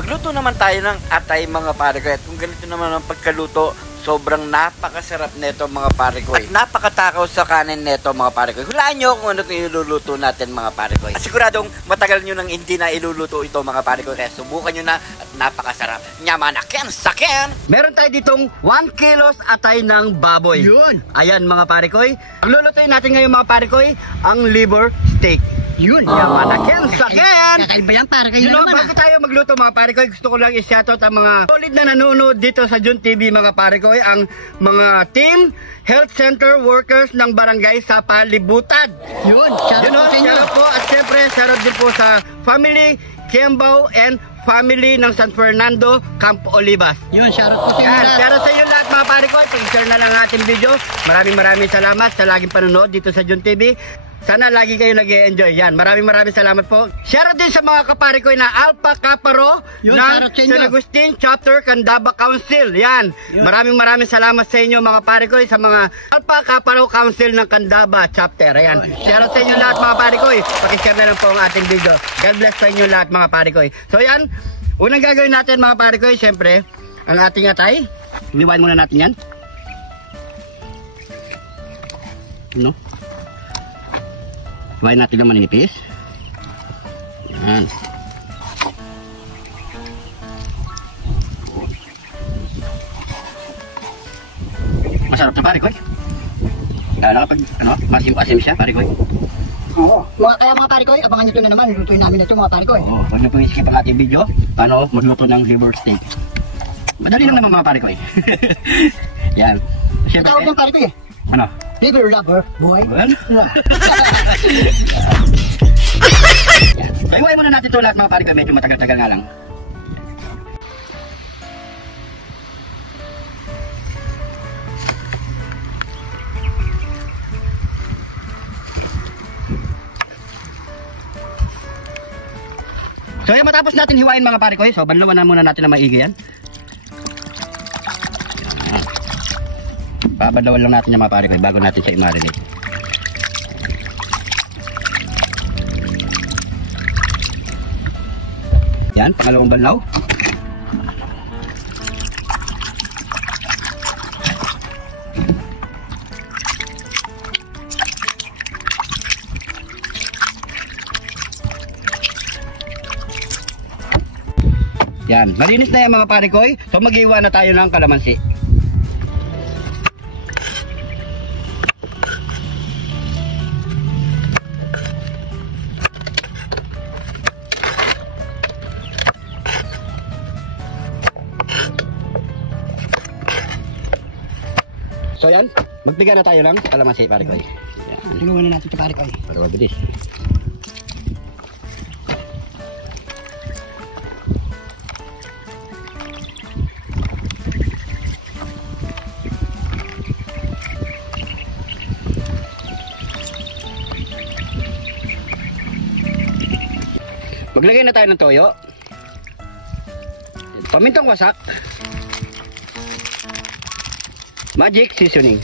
Magluto naman tayo ng atay mga pare ko. At kung ganito naman ang pagkaluto, sobrang napakasarap nito mga pare ko. At napakatakaw sa kanin nito mga pare ko. Hulaan nyo kung ano iluluto natin mga pare ko. At siguradong matagal nyo nang hindi na iluluto ito mga pare ko. Kaya subukan nyo na at napakasarap. Nyamanaken saken! Meron tayo ditong 1 kilos atay ng baboy. Yun! Ayan mga pare ko. Ang lulutuin natin ngayon mga pare ko, ang liver steak. Yun! Nyamanaken saken! Kakaiba yan para kayo You know, naman bago tayo magluto mga pare ko, gusto ko lang i-shoutout ang mga solid na nanonood dito sa Jun TV mga pare ko, ang mga team health center workers ng barangay sa Palibutan. Yun! Shoutout po at syempre shoutout din po sa family Kiambao and family ng San Fernando, Camp Olivas. Yun, shoutout po sa inyo Yan, lahat. shoutout sa inyo lahat mga pare ko. Pag-share na lang ating video. Maraming salamat sa laging panonood dito sa Jun TV. Sana lagi kayo nag-e-enjoy. Yan, maraming salamat po. Shoutout din sa mga kapare ko na Alpha Kaparo Yun, ng shoutout sa inyo. San Agustin Chapter Candaba Council. Yan, Yun. maraming salamat sa inyo mga pare ko sa mga Alpha Kaparo Council ng Candaba Chapter. Ayan, shoutout sa inyo lahat mga pare ko. Pakishare na lang po ang ating video. God bless sa inyo lahat mga pare ko. So yan, unang gagawin natin mga pare ko, siyempre, ang ating atay. Liwain muna natin yan. No? Hiwain natin ng maninipis. Yan. Masarap na pare ko. Nakapag, masim-asim siya pare ko. Oo. Kaya mga pare ko, abangan nyo ito na naman. Lutuin namin ito mga pare ko. Oo, huwag niyo pong i-skip ang ating video. Paano magluto ng liver steak. Madali lang naman mga pare ko. Yan. Siyempre, Tawag ng pare ko eh. ano? Liver lover, boy. Ano? Iwain muna natin ito lahat mga pare ko. Medyo matagal-tagal nga lang. So yan, matapos natin hiwain mga pare ko. So banlawan na muna natin na maigi yan. Babalawan lang natin yung mga pare ko bago natin siya i-marinate. Yan, pangalawang banlaw. Yan, malinis na yan mga pare ko. So mag-iwan na tayo ng kalamansi. So yan, magbigay na tayo ng kalamansi pare ko. Tulungan natin ito pare ko. Para mabilis. Maglagay na tayo ng toyo. Pamintang wasak. Magic seasoning.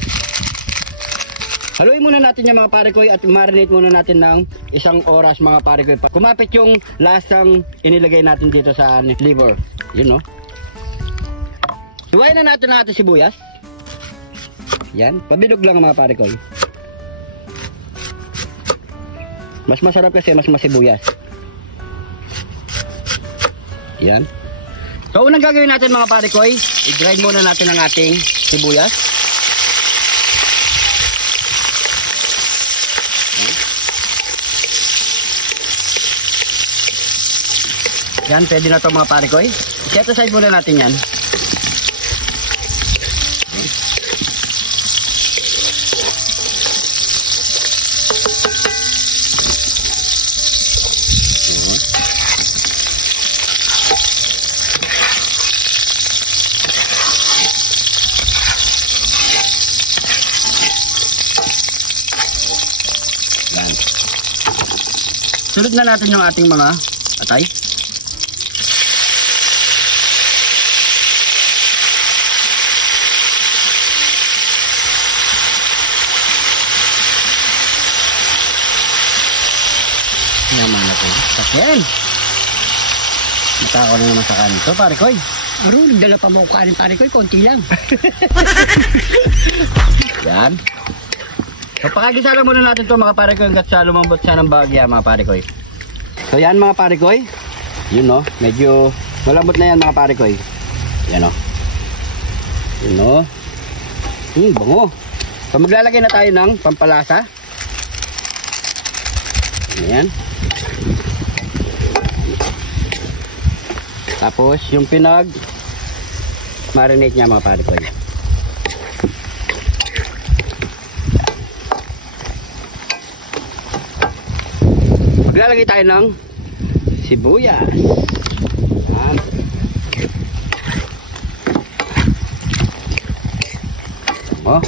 Haluin muna natin yung mga pare ko at marinate muna natin ng 1 oras mga pare ko. Kumapit yung lasang inilagay natin dito sa liver. Yun no. Hiwain na natin ang ating sibuyas. Yan. Pabilog lang mga pare ko. Mas masarap kasi mas masibuyas. Yan. So unang gagawin natin mga pare ko, i-grind muna natin ang ating sibuyas. Yan, pwede na ito mga pare ko. Set aside muna natin yan. Sunod na natin yung ating mga atay. Yaman na po. Sakyan. Matakaw na naman sa kanin. So, pare koy. Aro, nagdala pa mo ko kanin pare koy, konti lang. Yan. So, pakagisa lang muna natin to mga pare koy hanggat sa lumambot siya ng bagya mga pare koy. So, yan mga pare koy. Yun no, medyo malambot na yan mga pare koy. Yan o. Yun o. Bango. So, maglalagay na tayo ng pampalasa. Ayan. Tapos, yung marinate niya mga pare koy. Maglalagay tayo ng sibuyas. Ayan. Oh.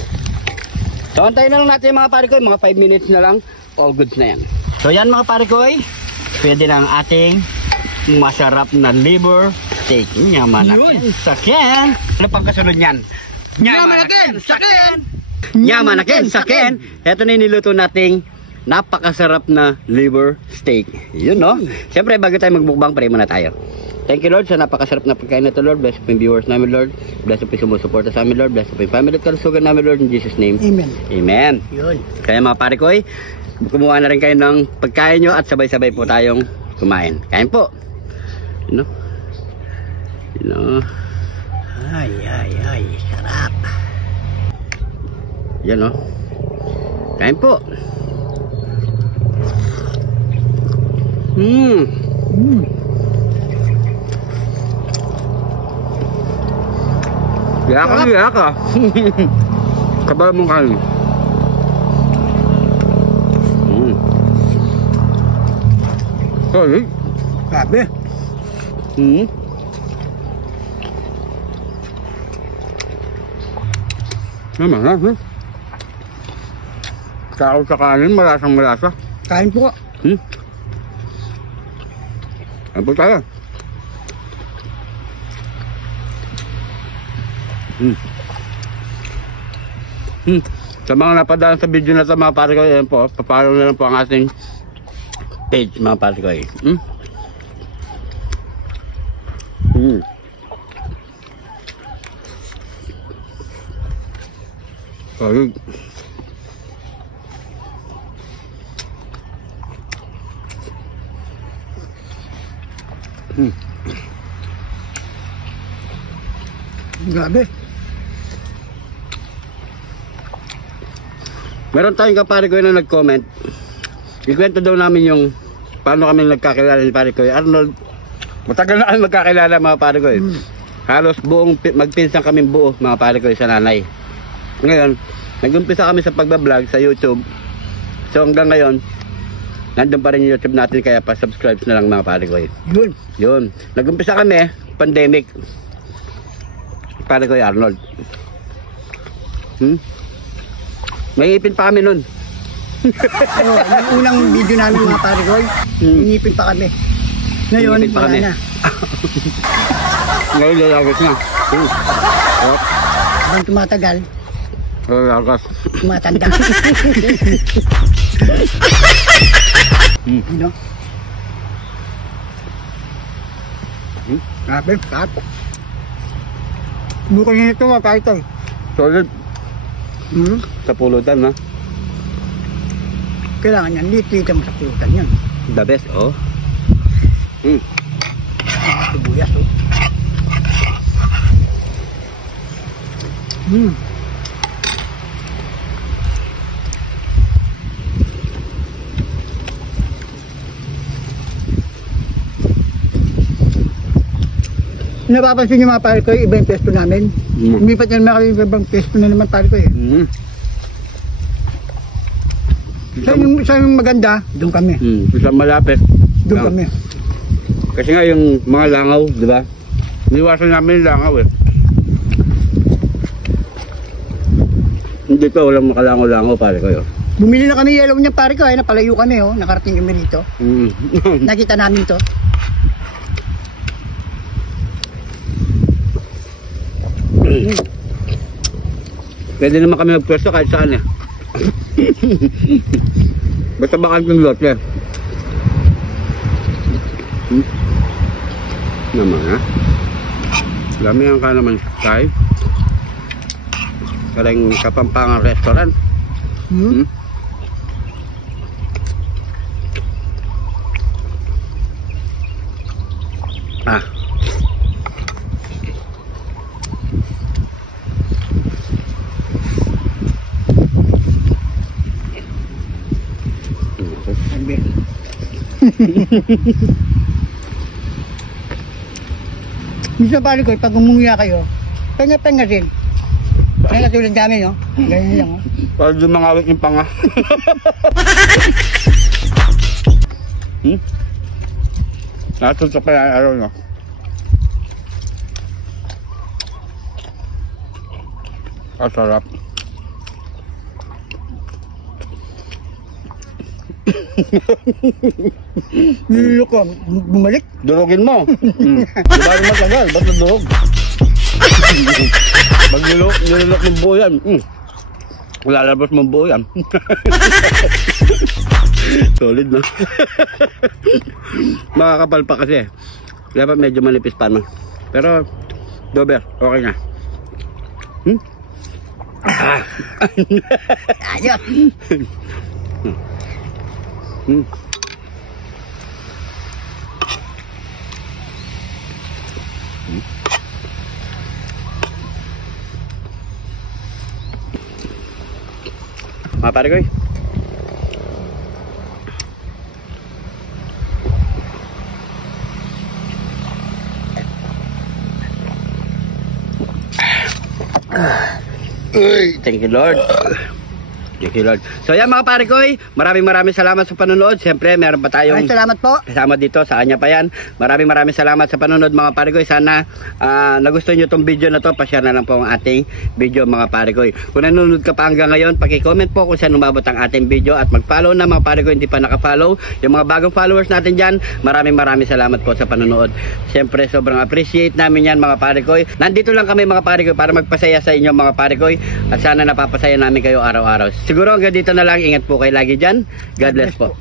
So, antayin na lang natin mga pare koy, mga 5 minutes na lang, all goods na yan. So, yan mga pare koy, pwede na ang ating masarap na liver steak. Nyamanakin sakin. Ano pang kasunod yan? Nyamanakin sakin. Nyamanakin sakin. Ito na yung niluto nating napakasarap na liver steak. Yun no? Siyempre, bago tayo magbukbang, pray muna tayo. Thank you Lord sa napakasarap na pagkain na ito Lord. Bless po yung viewers namin Lord. Bless po yung sumusuporta sa amin Lord. Bless po yung family at kalusugan namin Lord. In Jesus name. Amen. Amen. Yun. Kaya mga pare koy, kumuha na rin kayo ng pagkain nyo at sabay-sabay po tayong kumain. Kain po. You know? You know? Ay, sarap. Yan o. Kain po. Yaka. Kabal mong kain. Sorry. Grabe. Naman ha? Kao sa kanin, malasang malasa. Kain po. Kain po tayo. Sa mga napadaan sa video na ito mga pare ko, yan po, papalo na lang po ang ating page mga pare ko. Sorry. Grabe. Meron tayong kapare ko na nag-comment. Ikwento daw namin yung paano kami nagkakilala ni pare ko. Arnold, matagal na kami magkakilala mga pare ko. Halos buong magpinsan kami buo mga pare ko sa nanay. Ngayon, nag-umpisa kami sa pagbablog sa YouTube. So hanggang ngayon, nandun pa rin yung YouTube natin kaya pa-subscribe na lang mga pare ko. Yun. Nag-umpisa kami, pandemic. Pare ko Arnold. May ipin pa kami nun. Yung unang video namin mga pare ko, inipin pa kami. Ngayon, Inipin pa wala kami. na. Ngayon, lalagas na. Habang tumatagal, Lalagas. tumatanda. Ano? Grabe, sarap. Bukan nyo ito mga pare ko. Solid. Sa pulutan ha. Kailangan yan, liit-liit mo sa pulutan yan. The best oh. Sibuyas oh. Napapansin nyo mga pare ko, iba yung pesto namin. Umipat na naman kami ibang pesto na naman pare ko eh. Sa yung maganda, doon kami. Sa malapit. Doon kami. Kasi nga yung mga langaw, di ba? Niwasan namin yung langaw eh. Hindi pa walang makalangaw-langaw pare ko yun. Bumili na kami yellow niya pare ko eh, napalayo kami oh, nakarating kami rito. Nakita namin to. Pwede naman kami magpwesto kahit saan eh. Basta bakal yung lote. Naman ha. Damihan ka naman tayo. Parang Kapampangan restaurant. Hmm? Ah. Minsan pare ko, pag umuya kayo, penga-penga din. Kaya tulad namin, no? Ganyan lang, oh. Para di mangawit yung panga. Natutok pa yung araw, no? Kasarap. Nilulok ko, bumalik. Durugin mo. Di ba yung matagal? Ba't nadurog? Pag nilulok ng buo yan, lalabas mong buo yan. Solid, no? Makakapal pa kasi. Dapat medyo manipis pa, no? Pero, dober, okay na. Ayos. Mga pare ko eh. Thank you, Lord. Thank you, Lord. So yan mga pare ko, maraming salamat sa panonood. Siyempre, meron pa tayong Salamat po. kasama dito, sa kanya pa yan. Maraming salamat sa panonood mga pare ko. Sana nagustuhan nyo itong video na to. Pa-share na lang po ang ating video mga pare ko. Kung nanonood ka pa hanggang ngayon, paki-comment po kung saan umabot ang ating video. At mag-follow na mga pare ko, hindi pa naka-follow. Yung mga bagong followers natin dyan, maraming salamat po sa panonood. Siyempre, sobrang appreciate namin yan mga pare ko. Nandito lang kami mga pare ko para magpasaya sa inyo mga pare ko. At sana napapasaya namin kayo araw-araw. Siguro hanggang dito na lang. Ingat po kayo lagi dyan. God bless po.